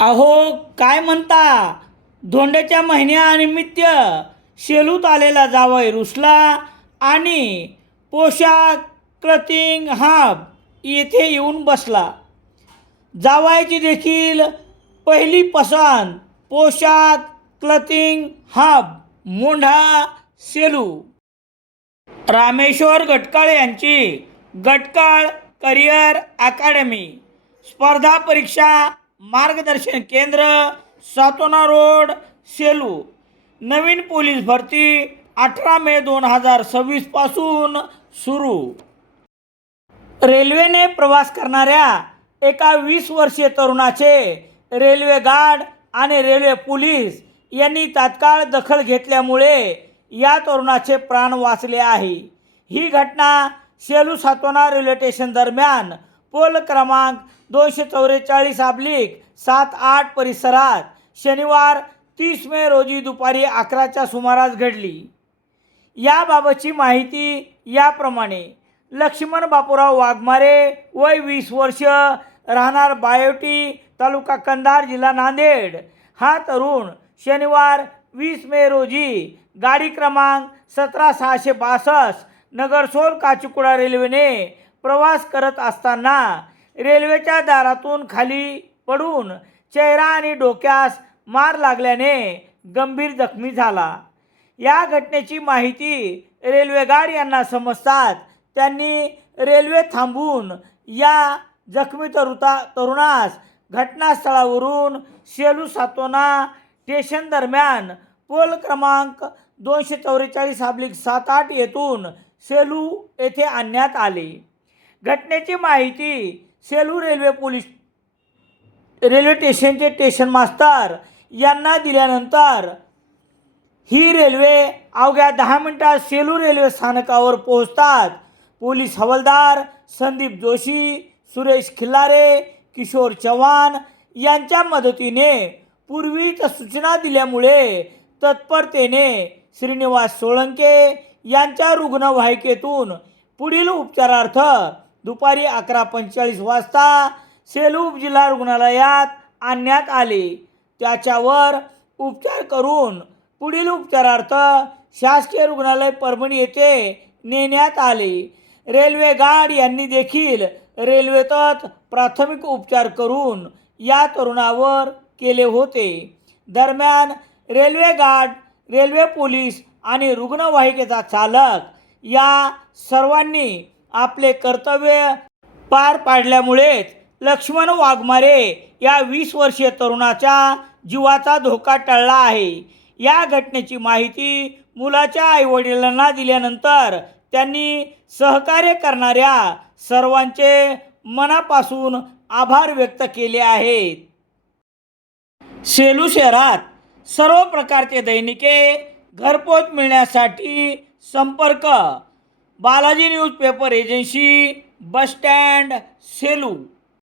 अहो, काय म्हणता? धोंड्याच्या महिन्यानिमित्त शेलूत आलेला जावई रुसला आणि पोशाख क्लथिंग हब येथे येऊन बसला. जावयाची देखील पहिली पसंत पोशाख क्लथिंग हब मोंढा सेलू. रामेश्वर गटकाळ यांची गटकाळ करिअर अकॅडमी स्पर्धा परीक्षा मार्गदर्शन केंद्र, सातोना रोड, सेलू. नवीन पोलीस भरती 18 मे 2026 पासून सुरू. रेल्वेने प्रवास करणाऱ्या एका 20 वर्षीय तरुणाचे रेल्वे गार्ड आणि रेल्वे पोलीस यांनी तात्काळ दखल घेतल्यामुळे या तरुणाचे प्राण वाचले आहे. ही घटना सेलू सातोना रेल्वे स्टेशन दरम्यान पोल क्रमांक 244/78 परिसरात शनिवार 30 मे रोजी दुपारी 11च्या सुमारास घडली. याबाबतची माहिती याप्रमाणे. लक्ष्मण बापूराव वाघमारे, वय 20 वर्ष, राहणार बायोटी, तालुका कंधार, जिल्हा नांदेड. हा तरुण शनिवार 20 मे रोजी गाडी क्रमांक 17662 नगरसोल काचीकुडा रेल्वेने प्रवास करत असताना रेल्वेच्या दारातून खाली पडून चेहरा आणि डोक्यास मार लागल्याने गंभीर जखमी झाला. या घटनेची माहिती रेल्वे गार्ड यांना समजताच त्यांनी रेल्वे थांबवून या जखमी तरुणास घटनास्थळावरून सेलू सातोना स्टेशन दरम्यान पोल क्रमांक 244/78 येथून सेलू येथे आणण्यात आले. घटनेची माहिती सेलू रेल्वे स्टेशनचे स्टेशन मास्तर यांना दिल्यानंतर ही रेल्वे अवघ्या 10 मिनिटात सेलू रेल्वे स्थानकावर पोहोचतात पोलीस हवालदार संदीप जोशी, सुरेश खिल्लारे, किशोर चव्हाण यांच्या मदतीने पूर्वीच सूचना दिल्यामुळे तत्परतेने श्रीनिवास सोळंके यांच्या रुग्णवाहिकेतून पुढील उपचारार्थ दुपारी 11:45 वाजता सेलू उपजिल्हा रुग्णालयात आणण्यात आले. त्याच्यावर उपचार करून पुढील उपचारार्थ शासकीय रुग्णालय परभणी येथे नेण्यात आले. रेल्वे गार्ड यांनी देखील रेल्वेतच प्राथमिक उपचार करून या तरुणावर केले होते. दरम्यान रेल्वे गार्ड, रेल्वे पोलीस आणि रुग्णवाहिकेचा चालक या सर्वांनी आपले कर्तव्य पार पाडल्यामुळेच लक्ष्मण वाघमारे या 20 वर्षीय तरुणाच्या जीवाचा धोका टळला आहे. या घटनेची माहिती मुलाच्या आईवडिलांना दिल्यानंतर त्यांनी सहकार्य करणाऱ्या सर्वांचे मनापासून आभार व्यक्त केले आहेत. सेलू शहरात सर्व प्रकारचे दैनिके घरपोच मिळण्यासाठी संपर्क Balaji newspaper agency, bus stand, Selu.